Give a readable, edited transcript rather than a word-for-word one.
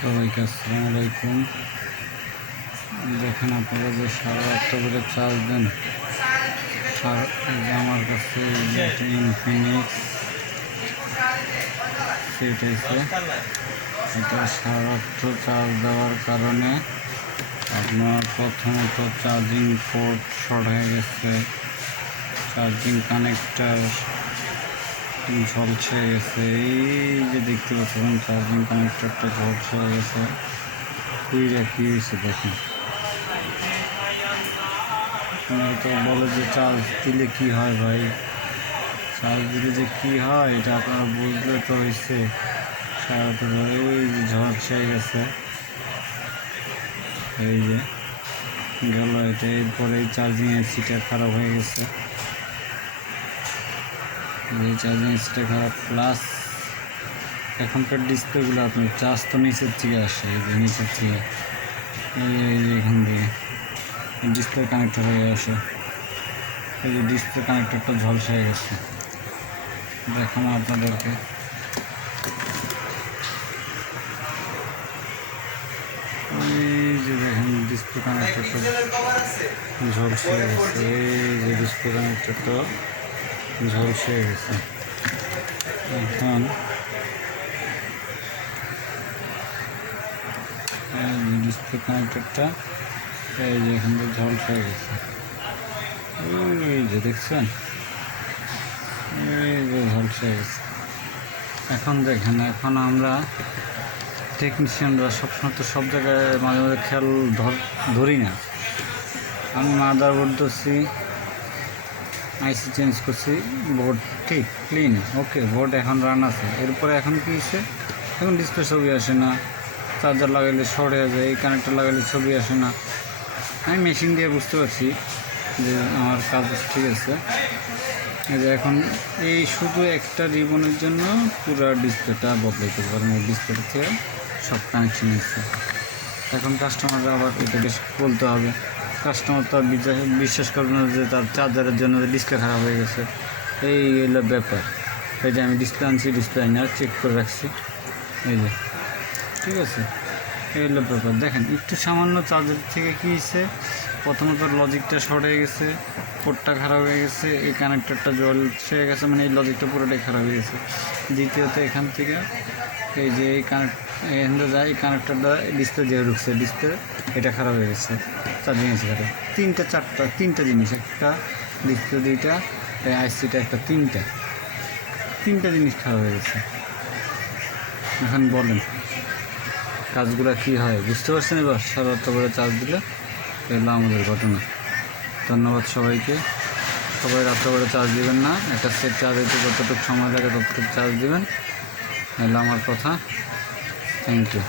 সবাইকে আসসালামু আলাইকুম। দেখেন আপনারা যে 8.5 করে চার্জ দেন, আমার কাছে ইনফিনিক্স সেট আছে। এটা 8.5 চার্জ দেওয়ার কারণে আপনার প্রথমত চার্জিং পোর্ট শর্ট হয়ে গেছে, চার্জিং কানেক্টার ঝলসে গেছে। এই যে দেখতে পাচ্ছেন চার্জিং কানেক্টরটা ঝলসে হয়ে গেছে। কুইরা কি হয়েছে দেখেন। তো বলে যে চার্জ দিলে কি হয় ভাই, চার্জ দিলে যে কি হয় এটা আপনারা বুঝলে তো হয়েছে। এই যে ঝলসে হয়ে গেছে, এই যে গেল এটা। এরপরে এই চার্জিং এসিটা খারাপ হয়ে গেছে, এই চার্জিং এসিটা খারাপ। প্লাস এখনকার ডিসপ্লেগুলো আপনার চার্জ তো নিচের থেকে আসে, এই যে নিচের থেকে এই যে এখান থেকে ডিসপ্লে কানেক্টর হয়ে আসে। এই যে ডিসপ্লে কানেক্টরটা ঝলসে হয়ে গেছে, দেখানো আপনাদেরকে। এই যে দেখেন ডিসপ্লে কানেক্টরটা ঝলসে হয়ে গেছে, এই যে ডিসপ্লে কানেক্টরটা ঝলসে হয়ে গেছে। এখন ডিসপ্লে কানেক্টরটা এই যে এখান থেকে ঝলসে হয়ে গেছে, এই যে দেখছেন, এই যে ঝলসে হয়ে গেছে। এখন দেখেন, এখন আমরা টেকনিশিয়ানরা সবসময় তো সব জায়গায় মাঝে মাঝে খেয়াল ধরি না। আমি মাদারবোর্ড ধরছি, আইসি চেঞ্জ করছি, বোর্ড ঠিক ক্লিন, ওকে, বোর্ড এখন রান আছে। এরপরে এখন কী হচ্ছে, এখন ডিসপ্লে ছবি আসে না, চার্জার লাগাইলে শর্ট হয়ে যায়, এই কানেক্টর লাগাইলে ছবি আসে না। আমি মেশিন দিয়ে বুঝতে পারছি যে আমার কাজ ঠিক আছে। এই যে এখন এই শুধু একটা রিবনের জন্য পুরো ডিসপ্লেটা বদলাইতে পারেন, এই ডিসপ্লেটা থেকে সব কানেকশন এসছে। এখন কাস্টমাররা আবার এটা বেশ বলতে হবে, কাস্টমার তো বিশ্বাস করবে না যে তার চার্জারের জন্য ডিসপ্লে খারাপ হয়ে গেছে। এই হলো ব্যাপার। এই যে আমি ডিসপ্লে আনছি, ডিসপ্লে আনি আর চেক করে রাখছি, এই যে ঠিক আছে। এই হলো ব্যাপার। দেখেন একটু সামান্য চার্জার থেকে কী হয়েছে, প্রথমত লজিকটা শর্ট হয়ে গেছে, পোর্টটা খারাপ হয়ে গেছে, এই কানেক্টরটা ঝলসে হয়ে গেছে, মানে এই লজিকটা পুরোটাই খারাপ হয়ে গেছে। দ্বিতীয়ত এখান থেকে এই যে এই এখানে যায়, এই কানেক্টরটা ডিসপ্লে দিয়ে ঢুকছে, ডিসপ্লে এটা খারাপ হয়ে গেছে, চার্জিং এসে খারাপ। তিনটা জিনিস, একটা ডিসপ্লে, দুইটা আইসিটা, একটা তিনটা জিনিস খারাপ হয়ে গেছে। এখন বলেন কাজগুলো কী হয়, বুঝতে পারছেন এবার? 8.5 করে চার্জ দিলে এগুলো আমাদের ঘটনা। ধন্যবাদ সবাইকে। সবাই রাত্রে করে চার্জ দিবেন না, একটা সেট চার্জ দিতে যতটুকু সময় লাগে ততটুকু চার্জ দিবেন, এগুলো আমার কথা। Thank you.